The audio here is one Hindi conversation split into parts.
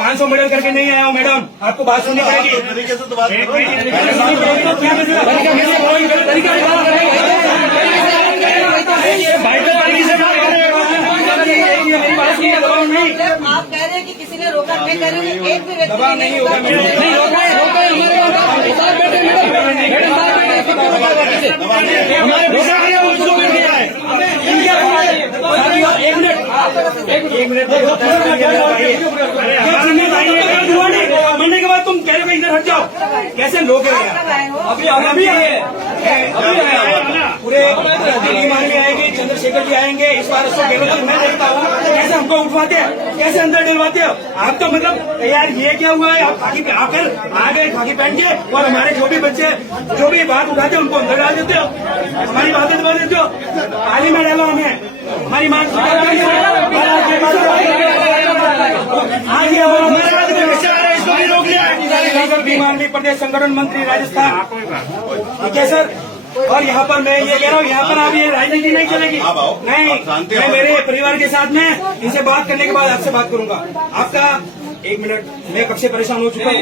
500 मेडल करके नहीं आया हूँ मैडम, आपको बात सुननी पड़ेगी। तरीके से तो बात करो। आप कह रहे हैं कि किसी ने रोका, मैं कह रही हूँ एक भी व्यक्ति दबाव नहीं होगा मैडम, नहीं रोका है, मरने के बाद तुम कह रहे हो इधर हट जाओ, कैसे लोग अभी पूरे दिल्ली आर्मी आएंगे, चंद्रशेखर जी आएंगे, इस बार अशोक गहलोत जी मैं देखता हूँ कैसे हमको उठवाते हैं, कैसे अंदर डलवाते हो आप। तो मतलब यार ये क्या हुआ है, आप खाकी पे आकर आ गए खाकी पहन के, और हमारे जो भी बच्चे जो भी बात उठाते हैं उनको अंदर डाल देते हो, हमारी बातें दबा देते हो, पानी में डालो हमें, हमारी मांग आज ये इसको भी रोक लिया। आर्मी प्रदेश संगठन मंत्री राजस्थान, ठीक है सर। और यहाँ पर मैं ये कह रहा हूँ, यहाँ पर आप ये राजनीति नहीं चलेगी, नहीं, मैं मेरे परिवार के साथ में इनसे बात करने के बाद आपसे बात करूंगा। आपका 1 मिनट, मैं कब से परेशान हो चुका हूँ,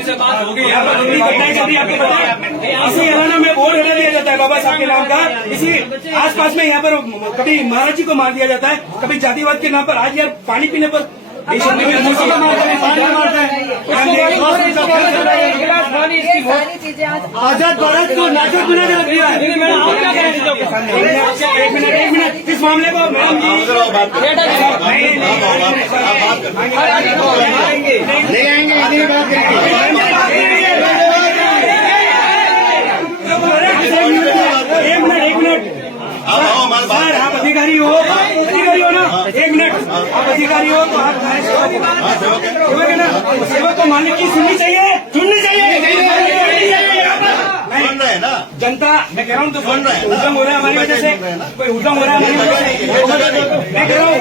यहाँ पर घटनाएं चल रही है आपको पता है। इसी हरियाणा में बोर्ड हटा दिया जाता है बाबा साहब के नाम का, इसी आसपास में यहाँ पर कभी महाराज जी को मार दिया जाता है, कभी जातिवाद के नाम पर। आज यार पानी पीने पर सारी चीजें आजाद भारत को नाटक बना दिया है। 1 मिनट इस मामले को मैडम जी नहीं आएंगे, एक मिनट सर, आप अधिकारी हो ना, 1 मिनट, आप अधिकारी हो तो आप सेवक है ना, सेवक को मालिक की सुननी चाहिए। सुन रहे हैं ना जनता, मैं कह रहा हूँ तो हुक्म हो रहा है हमारी वजह से, कोई हुक्म हो रहा है हमारी वजह से, मैं कह रहा हूँ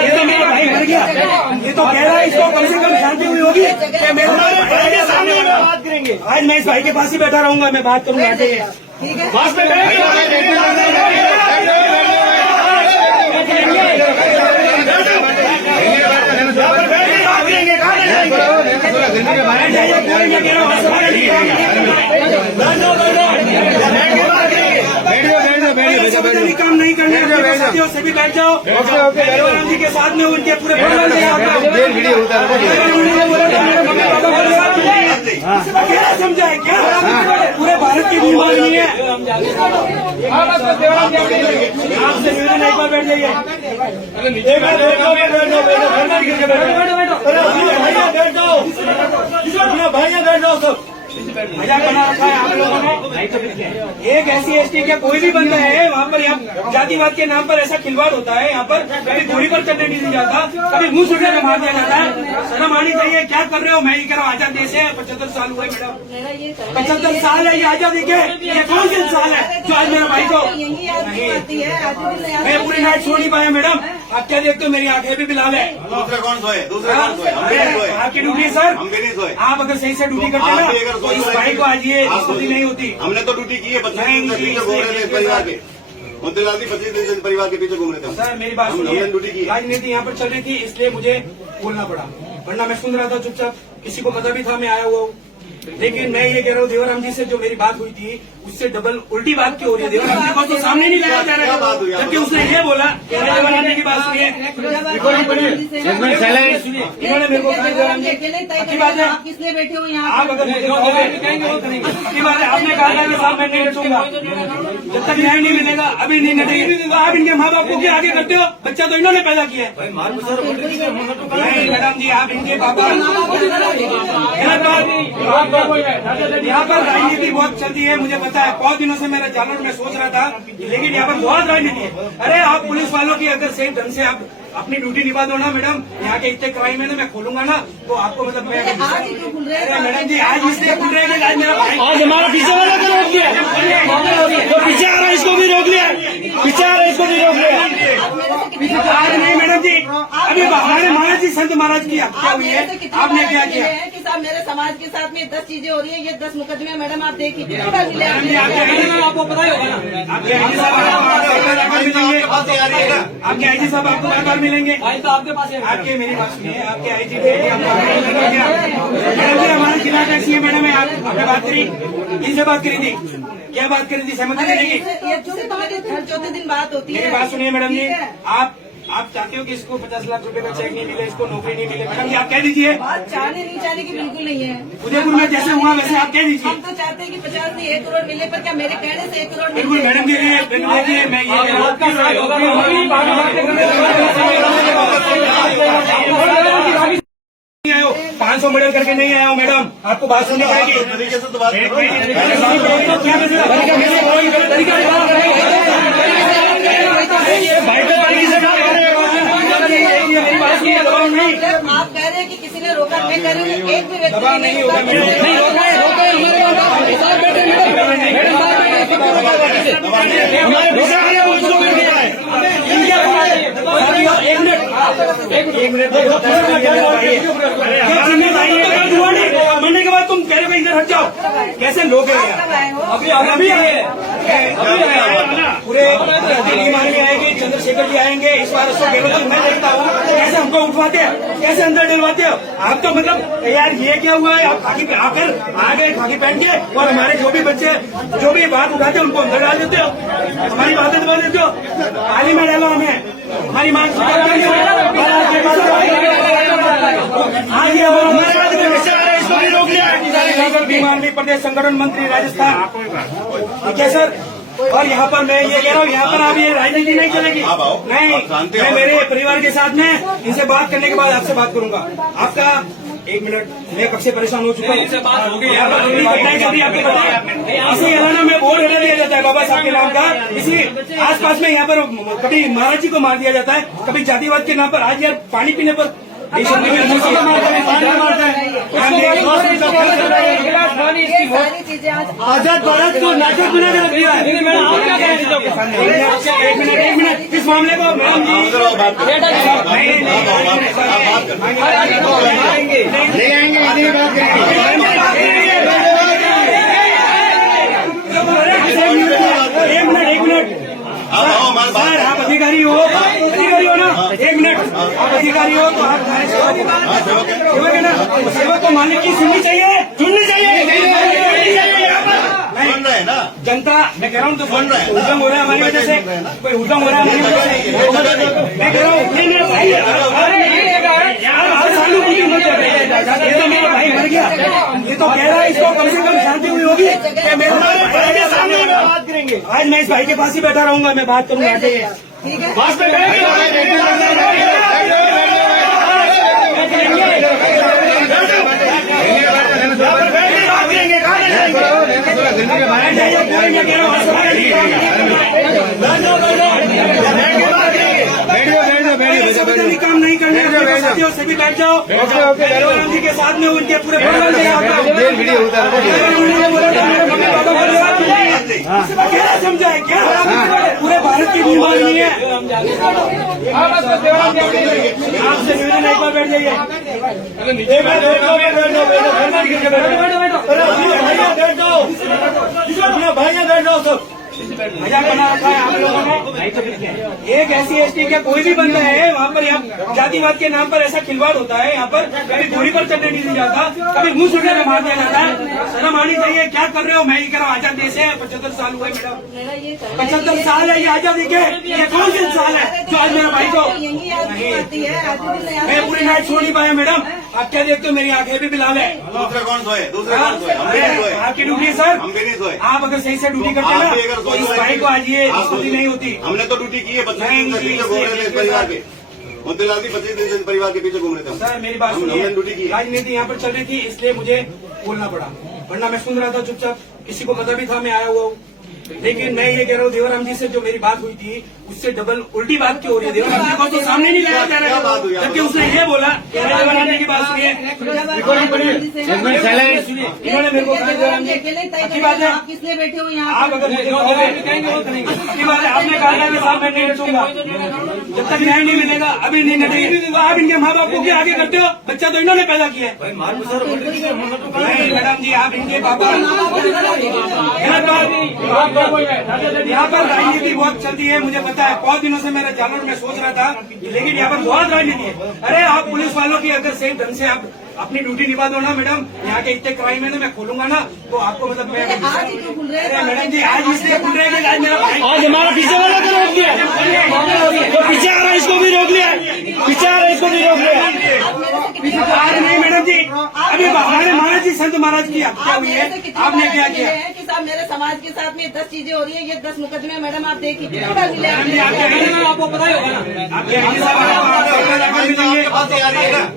ये तो मेरा भाई मर गया, ये तो कह रहा है इसको कम से कम शांति हुई होगी कि मेरे भाई के सामने बात करेंगे। आज मैं इस भाई के पास ही बैठा रहूंगा, मैं बात करूंगा। ठीक है, काम नहीं करने साथियों से भी बैठ जाओ, देवराम जी के साथ में उनके पूरे परिवार क्या समझाए, क्या पूरे भारत की बीमारी नहीं है। आपसे निवेदन, एक बार बैठ जाइए, भैया बैठ जाओ सब, मजाक बना रखा है आप लोगों ने। एक SC ST के कोई भी बंदा है वहाँ पर, यहाँ जातिवाद के नाम पर ऐसा खिलवाड़ होता है। यहाँ पर कभी गोली पर चढ़ने नहीं दिया जाता, कभी मुंह सुखा मार दिया जाता है। शर्म आनी चाहिए, क्या कर रहे हो। मैं ये कह रहा हूँ आजाद देश है, 75 साल हुए मैडम, 75 साल है ये आजादी के, ये कौन से साल है जो आज मेरा भाई को मैं पूरी नाइट सो नहीं पाया मैडम। आप क्या देखते हो, मेरी आंखें भी लाल है। दूसरे कौन सोए, आपकी ड्यूटी सर, हम भी नहीं सोए। आप अगर सही से ड्यूटी करते ना तो इस भाई को आज ये स्थिति नहीं होती। हमने तो ड्यूटी की है, 25 दिन से पीछे घूम रहे थे परिवार के, मोतीलाल जी 25 दिन से परिवार के पीछे घूम रहे थे। सर मेरी बात सुनिए, ड्यूटी की राजनीति यहाँ पर चल रही थी इसलिए मुझे बोलना पड़ा, वरना मैं सुन रहा था चुपचाप, किसी को पता भी था मैं आया हुआ हूँ। लेकिन मैं ये कह रहा हूँ देवराम जी से जो मेरी बात हुई थी उससे डबल उल्टी बात क्यों हो रही है। देवराम जी को तो सामने नहीं लाया जा रहा है, जबकि उसने ये बोला देवराम जी की बात सुनिए, इन्होंने मेरे को कहा देवराम जी की बात है, आप किसने बैठे हो यहाँ? आप अगर की बात है, आपने कहा था कि साहब मैं नहीं नचूंगा, जब तक न्याय नहीं मिलेगा अभी नहीं नचेगी। तो आप इनके माँ बाप को क्या आगे करते हो, बच्चा तो इन्होंने पैदा किया है। नहीं मैडम जी, आप इनके पापा गलत बात, यहाँ पर राजनीति बहुत चलती है, मुझे पता है। बहुत दिनों से मेरा जानवर में सोच रहा था, लेकिन यहाँ पर बहुत राजनीति है। अरे आप पुलिस वालों की अगर सही ढंग से आप अपनी ड्यूटी निभा दो ना मैडम, यहाँ के इतने क्राइम है ना, मैं खोलूंगा ना तो आपको मतलब मैं आज ही क्यों खुल रहे हैं? अरे मैडम जी आज इसलिए खुल रहे हैं, आज मेरा भाई आज हमारा पीछे वाला को रोक दिया, तो पीछे आ रहा इसको भी रोक लिया, पीछे आ रहा इसको भी रोक लिया। आज नहीं मैडम जी, अभी आपने हमारे महाराज जी संत महाराज की हत्या आप हुई मेरे से है, कितनी आपने बार क्या मिले किया? हैं कि साहब मेरे समाज के साथ में 10 चीजें हो रही है, ये 10 मुकदमे मैडम आप देखिए कितनी बार मिले हैं आपके आपको पता ही होगा ना, आपके आईजी साहब आपके आईजी साहब आपको बार बार मिलेंगे। तो आपके पास है आपके मेरी बात सुनिए, आपके आईजी मैडम हमारा जिला का सीएम मैडम है, आपने बात करी, इनसे बात करी थी, क्या बात करी थी, सहमति देने की? ये हर चौथे दिन बात होती है। मेरी बात सुनिए मैडम जी, ठीक है? आप चाहते हो कि इसको 50 लाख रुपए का चेक नहीं मिले, इसको नौकरी नहीं मिले, मैडम जी आप कह दीजिए। बात चाहने नहीं चाहने की बिल्कुल नहीं है। उदयपुर में जैसे हुआ वैसे आप कह दीजिए। हम तो चाहते हैं कि 50 नहीं 1 करोड़ मिले, पर क्या मेरे कहने से 1 करोड़ बिल्कुल मैडम जी, देखिए मैं ये कह रहा हूँ 500 मेडल करके नहीं आया हूँ मैडम, आपको बात सुननी पड़ेगी। तरीके से तो बात आप कह रहे हैं कि किसी ने रोका, मैं कह रही हूँ एक भी व्यक्ति दबाव नहीं होगा मैडम। नहीं रोका है एक मिनट मरने के बाद तुम कह रहे हो इधर हट जाओ, कैसे लोग हैं यार? अभी आए पूरे टीम आएंगे, चंद्रशेखर जी आएंगे, इस बार अशोक गहलोत मैं देखता हूँ कैसे हमको उठवाते हैं, कैसे अंदर डलवाते हो आप। तो मतलब यार ये क्या हुआ है, आप खाकी आकर आ गए खाकी पहन के, और हमारे जो भी बच्चे जो भी बात उठाते हैं उनको अंदर डाल देते हो, हमारी बातें दबा देते हो, पानी में डालो हमें, हमारी मांग आज ये हमारे राज्य में भ्रष्टाचार है, इसको भी रोक लिया। बीमार प्रदेश संगठन मंत्री राजस्थान, ठीक है सर। और यहाँ पर मैं ये कह रहा हूँ, यहाँ पर आप ये राजनीति नहीं चलेगी। नहीं, मैं मेरे परिवार के साथ में इनसे बात करने के बाद आपसे बात करूंगा। आपका 1 मिनट, मैं कब से परेशान हो चुका हूँ। ऐसे अलाना में बोर्ड हटा दिया जाता है बाबा साहब के नाम का, इसी आसपास में यहाँ पर कभी महाराज जी को मार दिया जाता है, कभी जातिवाद के नाम पर। आज यार पानी पीने पर ये सारी चीजें आज आजाद भारत को नाटक बना के रख दिया है। एक मिनट इस मामले को मैडम एक मिनट सर, आप अधिकारी हो ना, 1 मिनट, आप अधिकारी हो तो आप सेवक है ना, सेवक को मालिक की सुननी चाहिए, सुननी चाहिए। सुन रहे हैं ना, जनता मैं कह रहा हूँ तो हुड़दंग हो रहा है हमारी वजह से, कोई हुड़दंग हो रहा है हमारी वजह से, मैं कह रहा हूँ नहीं मेरा भाई यार हर साल ये तो मेरा भाई मर गया, ये तो कह रहा है इसको कम से कम शांति हुई होगी कि मेरे भाई के सामने में बात करेंगे। आज मैं इस भाई के पास ही बैठा रहूंगा, मैं बात करूंगा। ठीक है, काम नहीं करने साथियों सभी बैठ जाओ। राम जी के साथ में उनके पूरे परिवार क्या समझाए, क्या पूरे भारत की बीमारी है। आपसे निवेदन एक बार बैठ जाइए, भाइयों बैठ जाओ सब। मजाक बना रखा है आप लोगों ने। एक SC/ST का कोई भी बंदा है वहाँ पर, यहाँ जातिवाद के नाम पर ऐसा खिलवाड़ होता है। यहाँ पर कभी गोली पर चढ़ने नहीं दिया जाता, कभी मुंह सुनने में मार दिया जाता है। शर्म आनी चाहिए, क्या कर रहे हो। मैं ये कह रहा हूँ आजाद देश है, 75 साल हुए मैडम, 75 साल है ये आजादी के। ये कौन सी साल है जो आज मेरा भाई को यही आती है। मैं पूरी नाइट सो नहीं पाया मैडम। आप क्या देखते हो, मेरी आंखें भी बिलाल है। दूसरे कौन सोए, दूसरे कौन सोए, हम भी नहीं सोए, आपकी ड्यूटी है सर, हम भी नहीं सोए। आप अगर सही से ड्यूटी करते ना तो इस भाई को आज ये स्थिति नहीं होती। हमने तो ड्यूटी की है, 25 दिन से पीछे घूम रहे थे इस परिवार के। मोतीलाल जी 25 दिन से इस परिवार के पीछे घूम रहे थे। सर मेरी बात हमने ड्यूटी की सुनिए, है। राजनीति यहाँ पर चल रही थी इसलिए मुझे बोलना पड़ा, वरना मैं सुन रहा था चुपचाप। किसी को पता भी था मैं आया हुआ हूँ। लेकिन मैं ये कह रहा हूँ देवराम जी से जो मेरी बात हुई थी उससे डबल उल्टी बात क्यों हो रही है? देवराम जी को तो सामने नहीं लाया जा रहा क्या बात हुई? है, जबकि उसने ये बोला कि देवराम जी की बात सुनिए। इन्होंने मेरे को कहा देवराम जी अच्छी बात है, आप किस लिए बैठे हो यहाँ? आप अगर मुझे कहोगे अच्छी बात है, आपने कहा था कि साहब मैं नहीं नचूंगा, जब तक न्याय नहीं मिलेगा अभी नहीं नचेंगे। तो आप इनके माँ बाप को क्या आगे करते हो? बच्चा तो इन्होंने पैदा किया है। नहीं मैडम जी, आप इनके पापा यहाँ पर राजनीति बहुत चलती है, मुझे पता है। बहुत दिनों से मेरे जानवर में सोच रहा था, लेकिन यहाँ पर बहुत राजनीति है। अरे आप पुलिस वालों की अगर सही ढंग से आप अपनी ड्यूटी निभा दो ना मैडम, यहाँ के इतने क्राइम है ना, मैं खोलूंगा ना तो आपको मतलब मैं आज ही क्यों खुल रहे अरे हैं? मैडम जी आज इसलिए खुल रहे हैं कि आज मेरा भाई आज हमारा पीछे वाला को रोक दिया, जो पीछे आ रहा है इसको भी रोक लिया, पीछे आ रहा है इसको भी रोक लिया। आप मेरे से कितनी आज नहीं मैडम जी, अभी हमारे महाराज जी संत महाराज की हत्या हुई है, आपने क्या किया? कि साहब मेरे समाज के साथ में 10 चीजें हो रही है, ये 10 मुकदमे मैडम आप देखिए कितनी बार मिले आपने? आपको पता ही होगा ना, आपके आईजी साहब आपको मिलेंगे,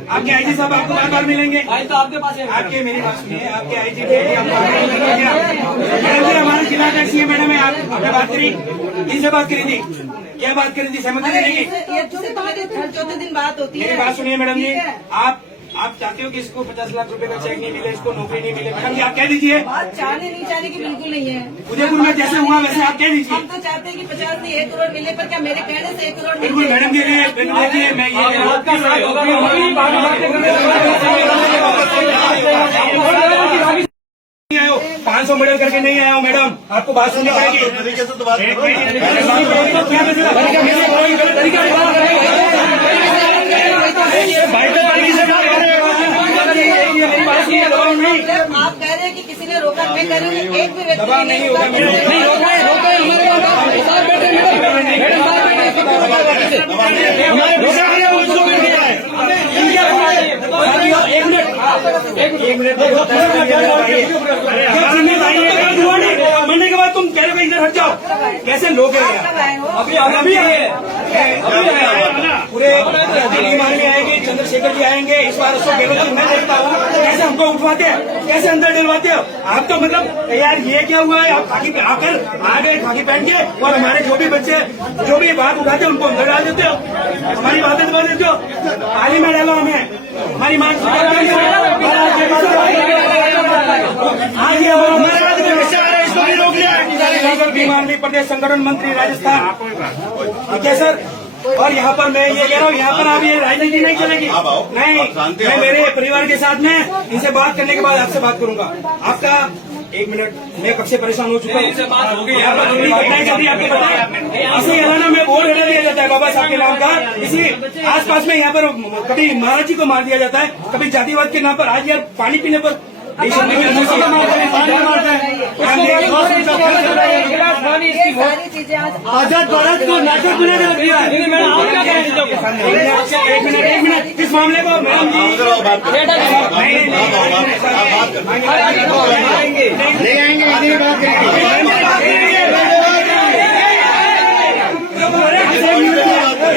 आपके आईजी साहब आपको बार बार मिलेंगे। आपके पास आपके मेरी बात सुनिए, आपके आईजी हमारे जिला टैक्सी है मैडम, आपने बात करी, किससे बात करी थी? क्या बात करी थी? सहमति देने की? ये तो मेरी हर चौथे दिन बात होती है। मेरी बात सुनिए मैडम जी, ठीक है? आप चाहते हो कि इसको 50 लाख रुपए का चेक नहीं मिले, इसको नौकरी नहीं मिले? मैडम जी आप कह दीजिए, बात चाहने नहीं चाहने की बिल्कुल नहीं है। उदयपुर में जैसे हुआ वैसे आप कह दीजिए। हम तो चाहते हैं कि 50 नहीं 1 करोड़ मिले, पर क्या मेरे कहने से 1 करोड़ मिल बिल्कुल जाए? मैडम के लिए देखिए मैं ये 500 मेडल करके नहीं आया हूँ मैडम, आपको बात सुननी पड़ेगी। तरीके से तो बात करो। आप कह रहे हैं कि किसी ने रोका, मैं कह रही हूँ एक भी व्यक्ति दबाव नहीं होगा मैडम, नहीं रोका है, रोका है, हमारे साथ बैठे मैडम साथ बैठे, हमारे भूषा है उसको भी रोका है। एक मिनट मरने के बाद तुम कह रहे हो इधर हट जाओ, कैसे लोग अभी पूरे बीमार भी आएंगे, चंद्रशेखर जी आएंगे, इस बार उसको गहलोत जी मैं देखता हूँ कैसे हमको उठवाते हैं, कैसे अंदर डलवाते हो आप। तो मतलब यार ये क्या हुआ है, आप खाकी आकर आ गए खाकी पहन के, और हमारे जो भी बच्चे जो भी बात उठाते हैं उनको अंदर डाल देते हो, हमारी बातें दबा देते हो, थाली में डालो हमें, हमारी मांग इसको भी रोक लिया। बीमार प्रदेश संगठन मंत्री राजस्थान, ठीक है सर। और यहाँ पर मैं ये कह रहा हूँ, यहाँ पर आप ये राजनीति नहीं चलेगी। नहीं, मैं मेरे परिवार के साथ में इनसे बात करने के बाद आपसे बात करूंगा। आपका 1 मिनट, मैं कब से परेशान हो चुका हूँ। यहाँ पर दूरी घटनाएं चल रही है, आपको पता है। इसी हरियाणा में बोर्ड हटा दिया जाता है बाबा साहब के नाम का, इसी आसपास में यहाँ पर कभी महाराज जी को मार दिया जाता है, कभी जातिवाद के नाम पर। आज यार पानी पीने पर ये सारी चीजें आज आजाद भारत को नाटक बना के रख दिया है। एक मिनट इस मामले को मैडम जी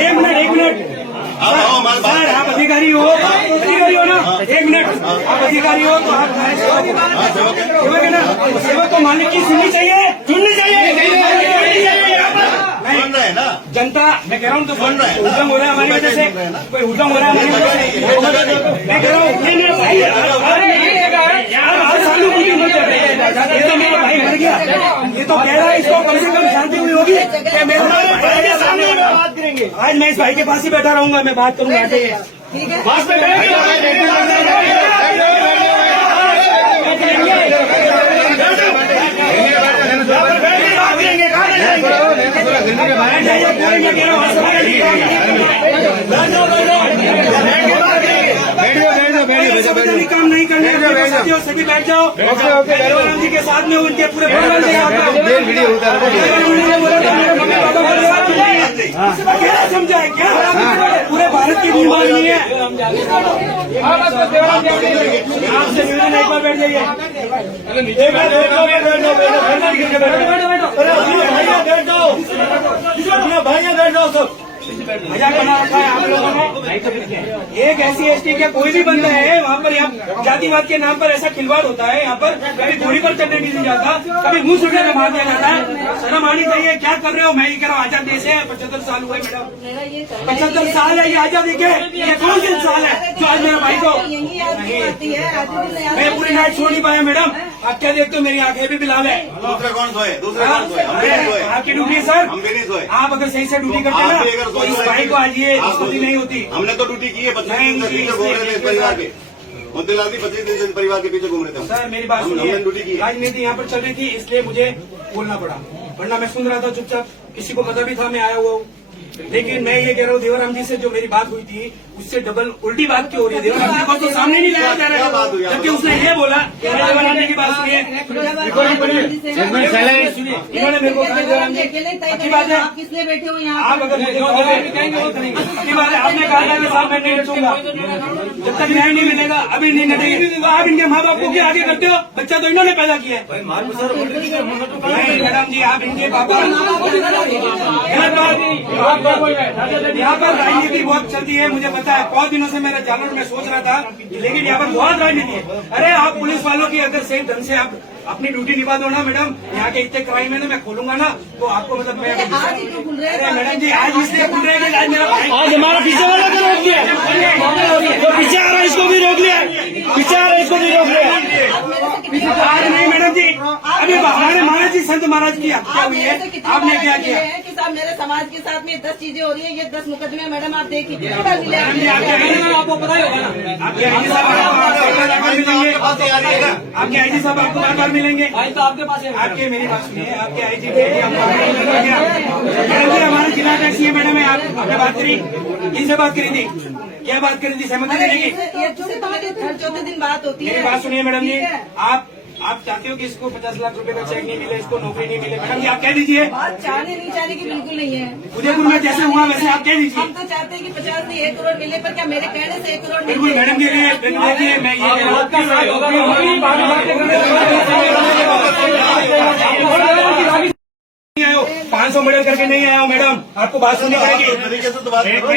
एक मिनट सर, आप अधिकारी हो ना, 1 मिनट, आप अधिकारी हो तो आप सेवक है ना, सेवक को मालिक की सुननी चाहिए, सुन रहे हैं ना जनता। मैं कह रहा हूँ तो उद्यम हो रहा है हमारी वजह से, कोई उद्यम हो रहा है हमारी वजह से। मैं कह रहा हूँ ये तो मेरा भाई मर गया, ये तो कह रहा है इसको कम से कम शांति हुई होगी कि मेरे भाई के सामने में बात करेंगे। आज मैं इस भाई के पास ही बैठा रहूंगा, मैं बात करूंगा आगे। ठीक है। पास में काम नहीं करने साथियों, सभी बैठ जाओ। देवराम जी के साथ में उनके पूरे परिवार के साथ क्या समझाए, क्या पूरे भारत की बीमारी नहीं है। आपसे निवेदन एक बार बैठ जाइए, भैया बैठ जाओ सब। मजाक बना रखा है आप लोगों ने। एक SC/ST का कोई भी बंदा है वहाँ पर, यहाँ जातिवाद के नाम पर ऐसा खिलवाड़ होता है। यहाँ पर कभी घोड़ी पर चढ़ने नहीं जाता, कभी मुंह सुखने में मार दिया जाता है। शर्म आनी चाहिए। क्या कर रहे हो? मैं ये कह रहा हूँ आजाद देश है, 75 साल हुए मैडम, 75 साल है ये आजादी के। ये कौन सा साल है जो आज मेरा भाई को यही आती है। मैं पूरी नाइट सो नहीं पाया मैडम। आप क्या देखते हो? मेरी आंखें भी बिलाल है। दूसरे कौन सोए? दूसरे कौन सोए? हम भी नहीं सोए। आपकी ड्यूटी है सर। हम भी नहीं सोए। आप अगर सही से ड्यूटी करते आप भी ना अगर तो इस भाई को आज ये स्थिति नहीं होती। हमने तो ड्यूटी की है, 25 दिन से पीछे घूम रहे थे इस परिवार के। मुद्देलादी 25 दिन से परिवार के पीछे घूम रहे थे। सर मेरी बात हमने ड्यूटी की सुनिए, है। राजनीति यहाँ पर चल रही थी इसलिए मुझे बोलना पड़ा, वरना मैं सुन रहा था चुपचाप। किसी को पता भी था मैं आया हुआ हूँ। लेकिन मैं ये कह रहा हूँ देवराम जी से जो मेरी बात हुई थी उससे डबल उल्टी बात क्यों हो रही है? देवराम जी को तो सामने नहीं लाया जा रहा है, जबकि उसने ये बोला कि देवराम जी की बात सुनिए। इन्होंने मेरे को कहा देवराम जी अच्छी बात है, आप किसलिए बैठे हो यहाँ? आप अगर मुझे अच्छी बात है, आपने कहा था कि साहब मैं नहीं रचूंगा जब तक न्याय नहीं मिलेगा, अभी नहीं नटेगी। तो आप इनके माँ बाप को क्या आगे करते हो? बच्चा तो इन्होंने पैदा किया है। नहीं मैडम जी, आप इनके पापा गलत बात। यहाँ पर राजनीति बहुत चलती है, मुझे पता है। बहुत दिनों से मेरा जालर में सोच रहा था, लेकिन यहाँ पर बहुत राजनीति है। अरे आप पुलिस वालों की अगर सही ढंग से आप अपनी ड्यूटी निभा दो ना मैडम, यहाँ के इतने क्राइम है ना, मैं खोलूंगा ना तो आपको मतलब मैं आज ही क्यों खुल रहे हैं? अरे मैडम जी आज इसलिए खुल रहे हैं कि आज मेरा भाई आज हमारा पीछे वाला को रोक दिया, जो पीछे आ रहा है इसको भी रोक लिया, पीछे आ रहा है इसको भी रोक लिया। आज नहीं मैडम जी, अभी हमारे महाराज जी संत महाराज की हत्या हुई है, आपने क्या किया? कि साहब मेरे समाज के साथ में 10 चीजें हो रही है, ये 10 मुकदमे मैडम आप देखिए कितना मिले आपको पता ही होगा ना, आपके आईजी साहब आपके आईजी साहब आपको बार बार मिलेंगे। भाई तो आपके पास है। आपके मेरी बात सुनिए, आपके आईजी मैडम जी हमारे जिला का सीएम मैडम है, आपने बात करी, इनसे बात करी थी, क्या बात करी थी? सहमति देने की? ये हर चौथे दिन बात होती मेरी है। बात सुनिए मैडम जी, ठीक है। आप चाहते हो कि इसको 50 लाख रुपए का चेक नहीं मिले, इसको नौकरी नहीं मिले? मैडम जी आप कह दीजिए। बात चाहने नहीं चाहने की बिल्कुल नहीं है। उदयपुर में जैसे हुआ वैसे आप कह दीजिए। हम तो चाहते हैं कि 50 नहीं 1 करोड़ मिले, पर क्या मेरे कहने से 1 करोड़ मिले? बिल्कुल मैडम जी, देखिए मैं ये कह रहा हूँ 500 मॉडल करके नहीं आया हूँ मैडम, आपको बात सुननी पड़ेगी। तरीके से तो बात करो।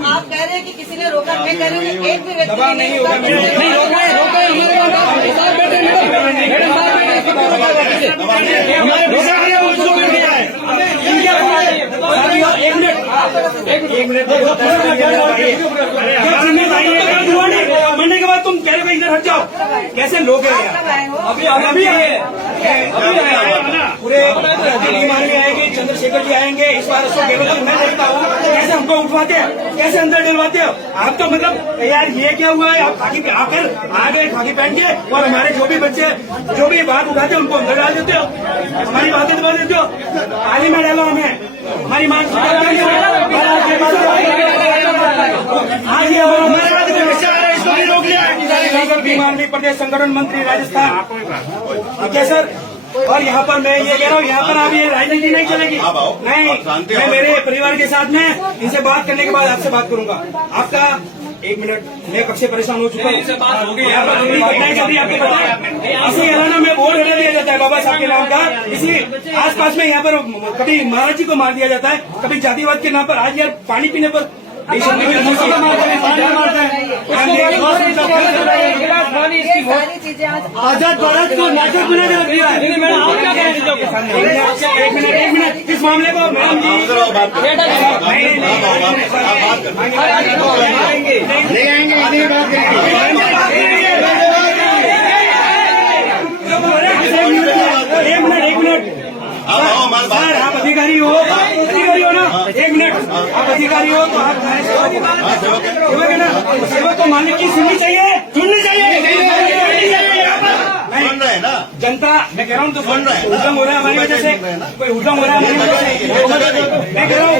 आप कह रहे हैं कि किसी ने रोका, मैं कह रही हूँ एक भी व्यक्ति दबाव नहीं होगा मैडम। नहीं रोका है, रोका है हमारे साथ बैठे मैडम साथ बैठे इसको क्यों रोका है? हमारे भूसा है उसको क्यों रोका है? एक मिनट मरने के बाद तुम कह रहे हो इधर हट जाओ, कैसे लोग हैं यार? अभी पूरे आदमी आएंगे, चंद्रशेखर जी आएंगे, इस बार अशोक गहलोत मैं देखता हूँ कैसे हमको उठवाते हैं, कैसे अंदर डलवाते हो आप। तो मतलब यार ये क्या हुआ है? आप खाकी आकर आगे खाकी पहन के और हमारे जो भी बच्चे जो भी बात उठाते हैं उनको अंदर डाल देते हो, हमारी बातें दबा देते हो, थाली में डालो हमें, हमारी मांग आज ये हमारे राज्य में विषय आ रहा है, इसको भी रोक लिया है। बीमार प्रदेश संगठन मंत्री राजस्थान, ठीक है सर। और यहाँ पर मैं ये कह रहा हूँ, यहाँ पर आप ये राजनीति नहीं चलेगी। नहीं, मैं मेरे परिवार के साथ में इनसे बात करने के बाद आपसे बात करूंगा। आपका 1 मिनट, मैं कब से परेशान हो चुका हूँ। यहाँ पर कोई घटनाएं चल रही है, आपको पता है? इसी हरियाणा में बोर्ड हटा दिया जाता है बाबा साहब के नाम का, इसी आसपास में यहाँ पर कभी महाराज जी को मार दिया जाता है, कभी जातिवाद के नाम पर। आज यार पानी पीने पर ये सारी चीजें आज आजाद भारत को नाटक बना दिया है। मैडम आप क्या कह रहे हैं? एक मिनट इस मामले को मैडम जी एक मिनट सर, आप अधिकारी हो ना? 1 मिनट, आप अधिकारी हो तो आप सेवक है ना? सेवक को मालिक की सुननी चाहिए, सुननी चाहिए। सुन रहे हैं ना जनता, मैं कह रहा हूँ तो सुन रहे हैं, हुड़दंग हो रहा है हमारी वजह से, कोई हुड़दंग हो रहा है हमारी वजह से। मैं कह रहा हूँ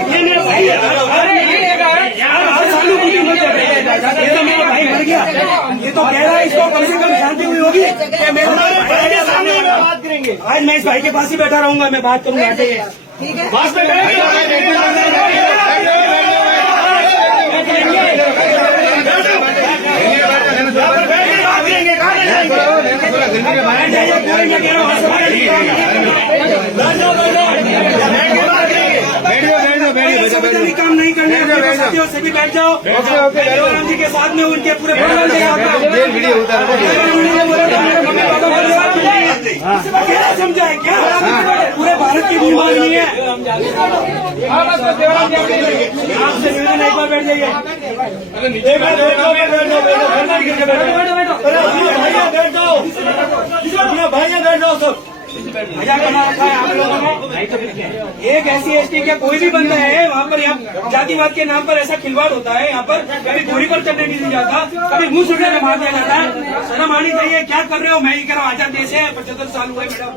हर सालू की मत ये तो मेरा भाई मर गया, ये तो कह रहा है इसको कम से कम शांति हुई होगी कि मैं भाई के सामने बात करेंगे। आज मैं इस भाई के पास ही बैठा रहूंगा, मैं बात करूंगा। ठीक है। बात करेंगे बैठ जाइए, कोई मैं कह रहा हूँ संवैधानिक काम नहीं करने अपने साथियों से भी बैठ जाओ। देवराम जी के साथ में उनके पूरे परिवार के साथ क्या समझाए क्या पूरे भारत की बीमारी नहीं है। आपसे निवेदन एक बार बैठ जाइए, एक बार बैठ जाओ भाइया, बैठ जाओ सब। मजाक बना रखा है आप लोगों ने। एक ऐसी एसटी का कोई भी बंदा है वहाँ पर, यहाँ जातिवाद के नाम पर ऐसा खिलवाड़ होता है। यहाँ पर कभी घोड़ी पर चढ़ने नहीं दिया जाता, कभी मुंह सुनने में मार दिया जाता है। शर्म आनी चाहिए। क्या कर रहे हो? मैं ये कह रहा हूँ आजाद देश है, 75 साल हुए मैडम,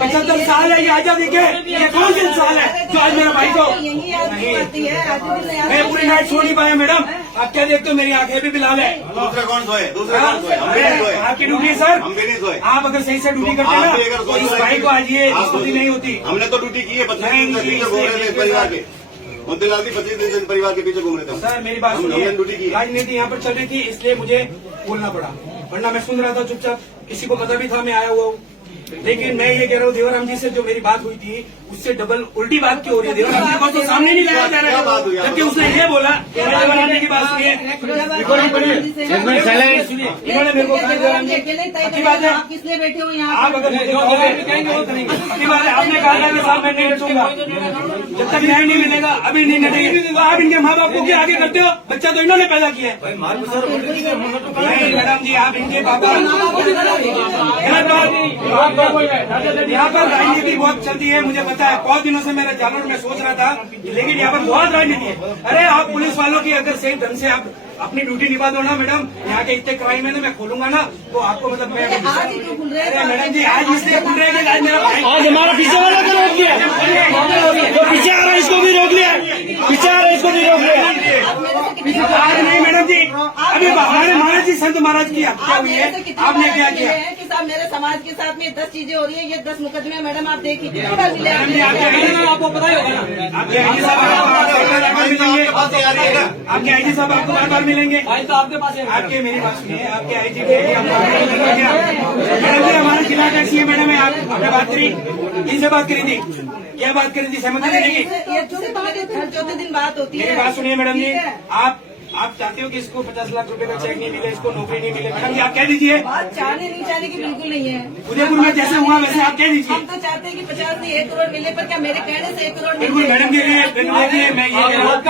75 साल है ये आजादी के। ये कौन सा साल है जो आज मेरा भाई को मैं पूरी नाइट सो नहीं पाया मैडम। आप क्या देखते हो? मेरी आंखें भी बिलाल है। दूसरे कौन सोए? दूसरे कौन सोए? हम भी नहीं सोए। आपकी ड्यूटी है सर, हम भी नहीं सोए। आप अगर सही से ड्यूटी करते ना तो इस भाई को आज ये स्थिति नहीं होती। हमने तो ड्यूटी की है, 25 दिन से पीछे घूम रहे थे परिवार के। मोतीलाल जी 25 दिन से परिवार के पीछे घूम रहे थे। सर मेरी बात हमने सुनिए, ड्यूटी की है। राजनीति यहाँ पर चल रही थी इसलिए मुझे बोलना पड़ा, वरना मैं सुन रहा था चुपचाप। किसी को पता भी था मैं आया हुआ हूँ। लेकिन मैं ये कह रहा हूँ देवराम जी से जो मेरी बात हुई थी उससे डबल उल्टी बात क्यों हो रही है? देवराम जी को तो सामने नहीं लाया जा रहा है, जबकि उसने ये बोला कि देवराम जी की बात सुनिए। इन्होंने मेरे को कहा देवराम जी अच्छी बात है, आप किसलिए बैठे हो यहाँ? आप अगर अच्छी बात है, आपने कहा था कि साहब मैं नहीं रचूंगा जब तक न्याय नहीं मिलेगा, अभी नहीं मिलेगी। तो आप इनके माँ बाप को क्या आगे करते हो? बच्चा तो इन्होंने पैदा किया है। नहीं मैडम जी, आप इनके पापा गलत बात। यहाँ पर राजनीति बहुत चलती है, मुझे पता है। बहुत दिनों से मेरा जानवर में सोच रहा था, लेकिन यहाँ पर बहुत राजनीति है। अरे आप पुलिस वालों की अगर सही ढंग से आप अपनी ड्यूटी निभा दो ना मैडम, यहाँ के इतने क्राइम है ना, मैं खोलूंगा ना तो आपको मतलब मैं आज ही क्यों खुल रहे अरे हैं? मैडम जी आज इसलिए खुल रहे हैं कि आज मेरा भाई आज हमारा पीछे वाला को रोक लिया, जो पीछे आ रहा है इसको भी रोक लिया, पीछे आ रहा है इसको भी रोक लिया। आज नहीं मैडम जी, अभी हमारे महाराज जी संत महाराज की हत्या हुई है, आपने क्या किया? कि साहब मेरे समाज के साथ में 10 चीजें हो रही है, ये 10 मुकदमे मैडम आप देखिए कितनी बार मिले आपको पता ही होगा ना, आपके आईजी साहब मिलेंगे, आपके आईजी साहब आपको बार बार मिलेंगे। तो आपके पास है। आपके मेरी बात सुनिए, आपके आईजी मैडम जी हमारे जिला का सीएम मैडम है, आपने बात करी, इनसे बात करी थी, क्या बात करी थी? सहमति देने की? ये हर चौथे दिन बात होती है। मेरी बात सुनिए मैडम जी, आप चाहते हो कि इसको 50 लाख रुपए का चेक नहीं मिले, इसको नौकरी नहीं मिले? मैडम जी आप कह दीजिए। बात चाहने नहीं चाहने की बिल्कुल नहीं है। उदयपुर में जैसे हुआ वैसे आप कह दीजिए। हम तो चाहते हैं कि 50 से 1 करोड़ मिले, पर क्या मेरे कहने से 1 करोड़ बिल्कुल मैडम के लिए मैं ये कह रहा हूँ